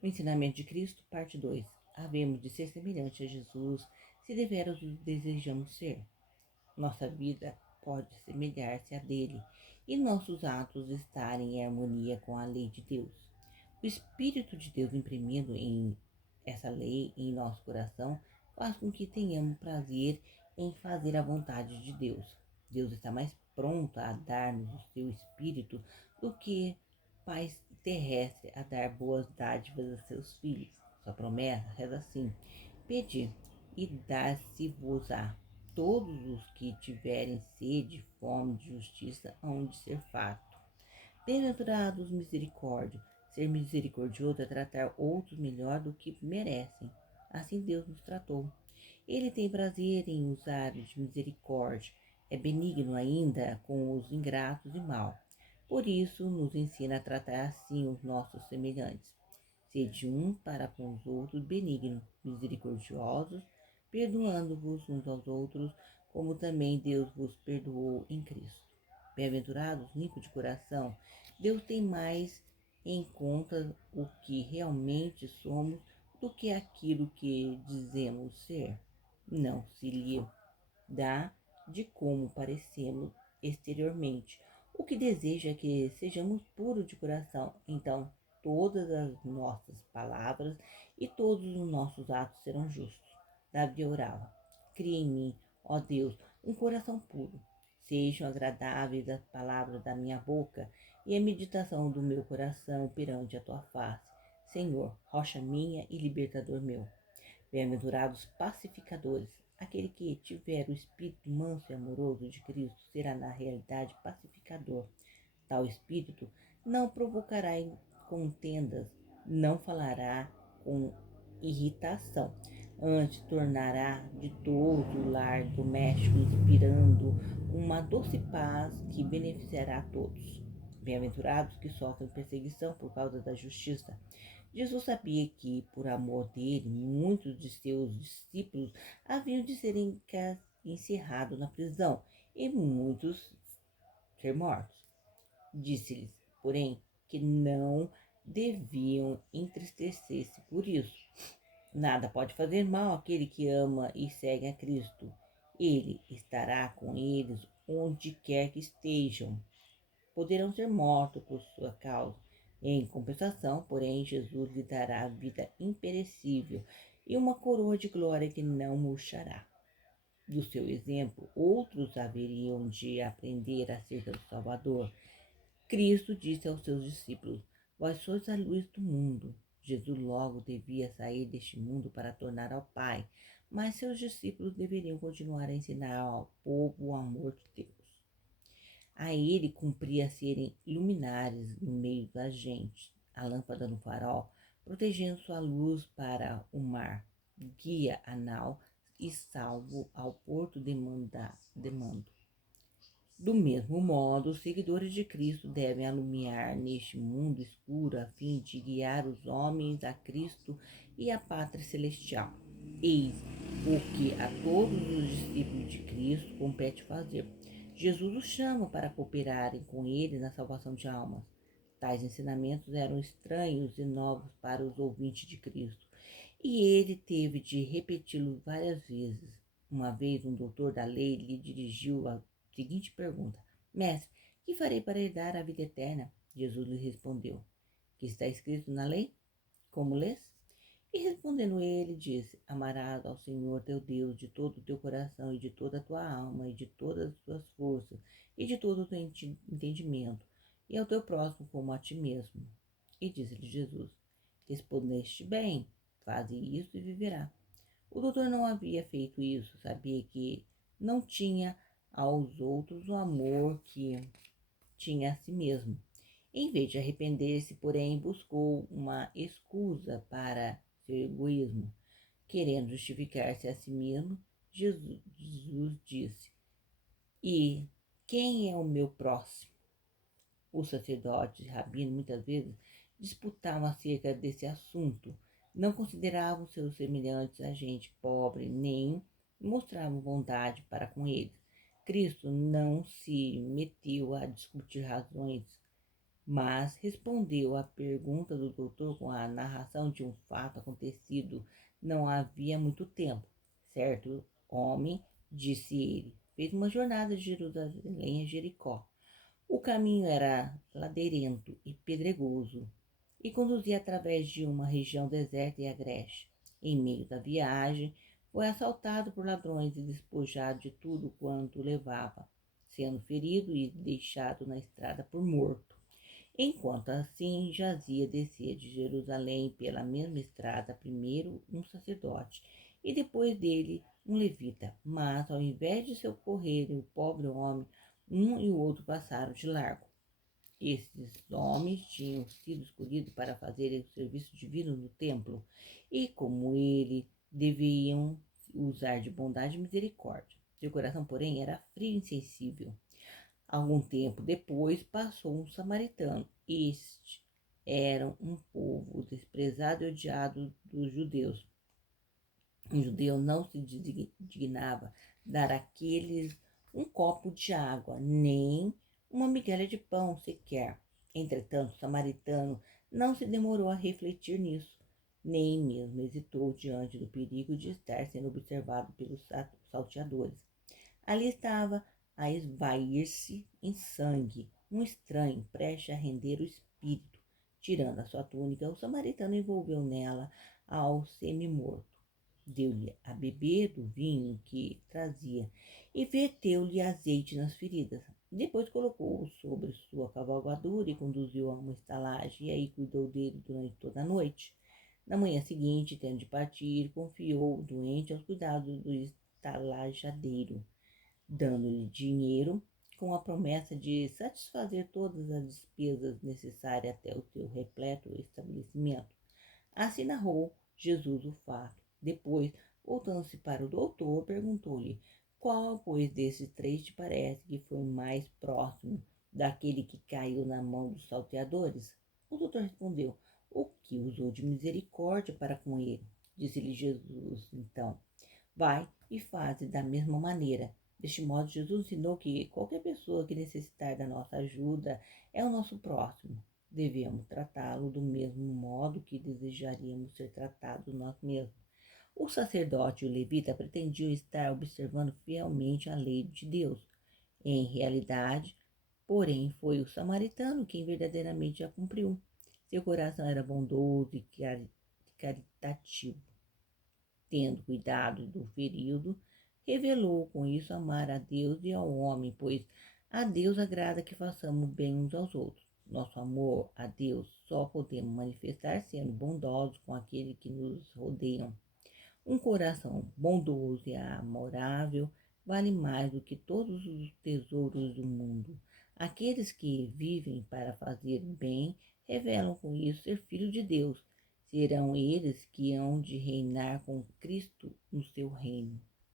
O ensinamento de Cristo, parte 2. Havemos de ser semelhante a Jesus, se deveras o desejamos ser. Nossa vida pode semelhar-se à dele e nossos atos estarem em harmonia com a lei de Deus. O Espírito de Deus imprimindo em essa lei em nosso coração faz com que tenhamos prazer em fazer a vontade de Deus. Deus está mais pronto a dar-nos o seu Espírito do que Pai terrestre a dar boas dádivas a seus filhos. Sua promessa reza assim: pedi e dar-se-vos-á. Todos os que tiverem sede e fome de justiça hão de ser fartos. Bem-aventurados misericórdia. Ser misericordioso é tratar outros melhor do que merecem. Assim Deus nos tratou. Ele tem prazer em usar de misericórdia. É benigno ainda com os ingratos e maus. Por isso, nos ensina a tratar assim os nossos semelhantes. Sede um para com os outros benignos, misericordiosos, perdoando-vos uns aos outros, como também Deus vos perdoou em Cristo. Bem-aventurados, limpos de coração, Deus tem mais em conta o que realmente somos do que aquilo que dizemos ser. Não se lhe dá de como parecemos exteriormente. O que deseja é que sejamos puros de coração. Então, todas as nossas palavras e todos os nossos atos serão justos. Davi orava: cria em mim, ó Deus, um coração puro. Sejam agradáveis as palavras da minha boca e a meditação do meu coração perante a tua face. Senhor, rocha minha e libertador meu. Bem-aventurados pacificadores. Aquele que tiver o espírito manso e amoroso de Cristo será na realidade pacificador. Tal espírito não provocará contendas, não falará com irritação, antes tornará ditoso o lar doméstico, inspirando uma doce paz que beneficiará a todos. Bem-aventurados que sofrem perseguição por causa da justiça. Jesus sabia que, por amor dele, muitos de seus discípulos haviam de ser encerrados na prisão e muitos ser mortos. Disse-lhes, porém, que não deviam entristecer-se por isso. Nada pode fazer mal àquele que ama e segue a Cristo. Ele estará com eles onde quer que estejam. Poderão ser mortos por sua causa. Em compensação, porém, Jesus lhe dará vida imperecível e uma coroa de glória que não murchará. Do seu exemplo, outros haveriam de aprender acerca do Salvador. Cristo disse aos seus discípulos: vós sois a luz do mundo. Jesus logo devia sair deste mundo para tornar ao Pai, mas seus discípulos deveriam continuar a ensinar ao povo o amor de Deus. A ele cumpria serem luminares no meio da gente, a lâmpada no farol, protegendo sua luz para o mar, guia a nau e salvo ao porto demando. Do mesmo modo, os seguidores de Cristo devem alumiar neste mundo escuro a fim de guiar os homens a Cristo e à pátria celestial. Eis o que a todos os discípulos de Cristo compete fazer. Jesus os chama para cooperarem com ele na salvação de almas. Tais ensinamentos eram estranhos e novos para os ouvintes de Cristo, e ele teve de repeti-los várias vezes. Uma vez, um doutor da lei lhe dirigiu a seguinte pergunta: Mestre, que farei para herdar a vida eterna? Jesus lhe respondeu: que está escrito na lei? Como lês? E respondendo ele, disse: amarás ao Senhor teu Deus de todo o teu coração e de toda a tua alma e de todas as tuas forças e de todo o teu entendimento, e ao teu próximo como a ti mesmo. E disse-lhe Jesus: respondeste bem, faze isso e viverá. O doutor não havia feito isso, sabia que não tinha aos outros o amor que tinha a si mesmo. Em vez de arrepender-se, porém, buscou uma escusa para seu egoísmo. Querendo justificar-se a si mesmo, Jesus disse: e quem é o meu próximo? Os sacerdotes e rabinos muitas vezes disputavam acerca desse assunto. Não consideravam seus semelhantes a gente pobre, nem mostravam bondade para com eles. Cristo não se meteu a discutir razões mas respondeu à pergunta do doutor com a narração de um fato acontecido não havia muito tempo. Certo homem, disse ele, fez uma jornada de Jerusalém a Jericó. O caminho era ladeirento e pedregoso e conduzia através de uma região deserta e agreste. Em meio da viagem, foi assaltado por ladrões e despojado de tudo quanto levava, sendo ferido e deixado na estrada por morto. Enquanto assim jazia, descia de Jerusalém pela mesma estrada, primeiro um sacerdote e depois dele um levita. Mas, ao invés de socorrerem o pobre homem, um e o outro passaram de largo. Esses homens tinham sido escolhidos para fazerem o serviço divino no templo e, como ele, deviam usar de bondade e misericórdia. Seu coração, porém, era frio e insensível. Algum tempo depois passou um samaritano. Este era um povo desprezado e odiado dos judeus. O judeu não se dignava dar àqueles um copo de água, nem uma migalha de pão sequer. Entretanto, o samaritano não se demorou a refletir nisso, nem mesmo hesitou diante do perigo de estar sendo observado pelos salteadores. Ali estava a esvair-se em sangue um estranho prestes a render o espírito. Tirando a sua túnica, o samaritano envolveu nela ao semi-morto. Deu-lhe a beber do vinho que trazia e verteu-lhe azeite nas feridas. Depois colocou-o sobre sua cavalgadura e conduziu a uma estalagem, e aí cuidou dele durante toda a noite. Na manhã seguinte, tendo de partir, confiou o doente aos cuidados do estalajadeiro, dando-lhe dinheiro com a promessa de satisfazer todas as despesas necessárias até o seu repleto estabelecimento. Assim narrou Jesus o fato. Depois, voltando-se para o doutor, perguntou-lhe: qual, pois, desses três te parece que foi mais próximo daquele que caiu na mão dos salteadores? O doutor respondeu: o que usou de misericórdia para com ele. Disse-lhe Jesus, então: vai e faze da mesma maneira. Deste modo, Jesus ensinou que qualquer pessoa que necessitar da nossa ajuda é o nosso próximo. Devemos tratá-lo do mesmo modo que desejaríamos ser tratados nós mesmos. O sacerdote e o levita pretendiam estar observando fielmente a lei de Deus. Em realidade, porém, foi o samaritano quem verdadeiramente a cumpriu. Seu coração era bondoso e caritativo. Tendo cuidado do ferido, revelou com isso amar a Deus e ao homem, pois a Deus agrada que façamos bem uns aos outros. Nosso amor a Deus só podemos manifestar sendo bondosos com aqueles que nos rodeiam. Um coração bondoso e amorável vale mais do que todos os tesouros do mundo. Aqueles que vivem para fazer o bem revelam com isso ser filhos de Deus. Serão eles que hão de reinar com Cristo no seu reino.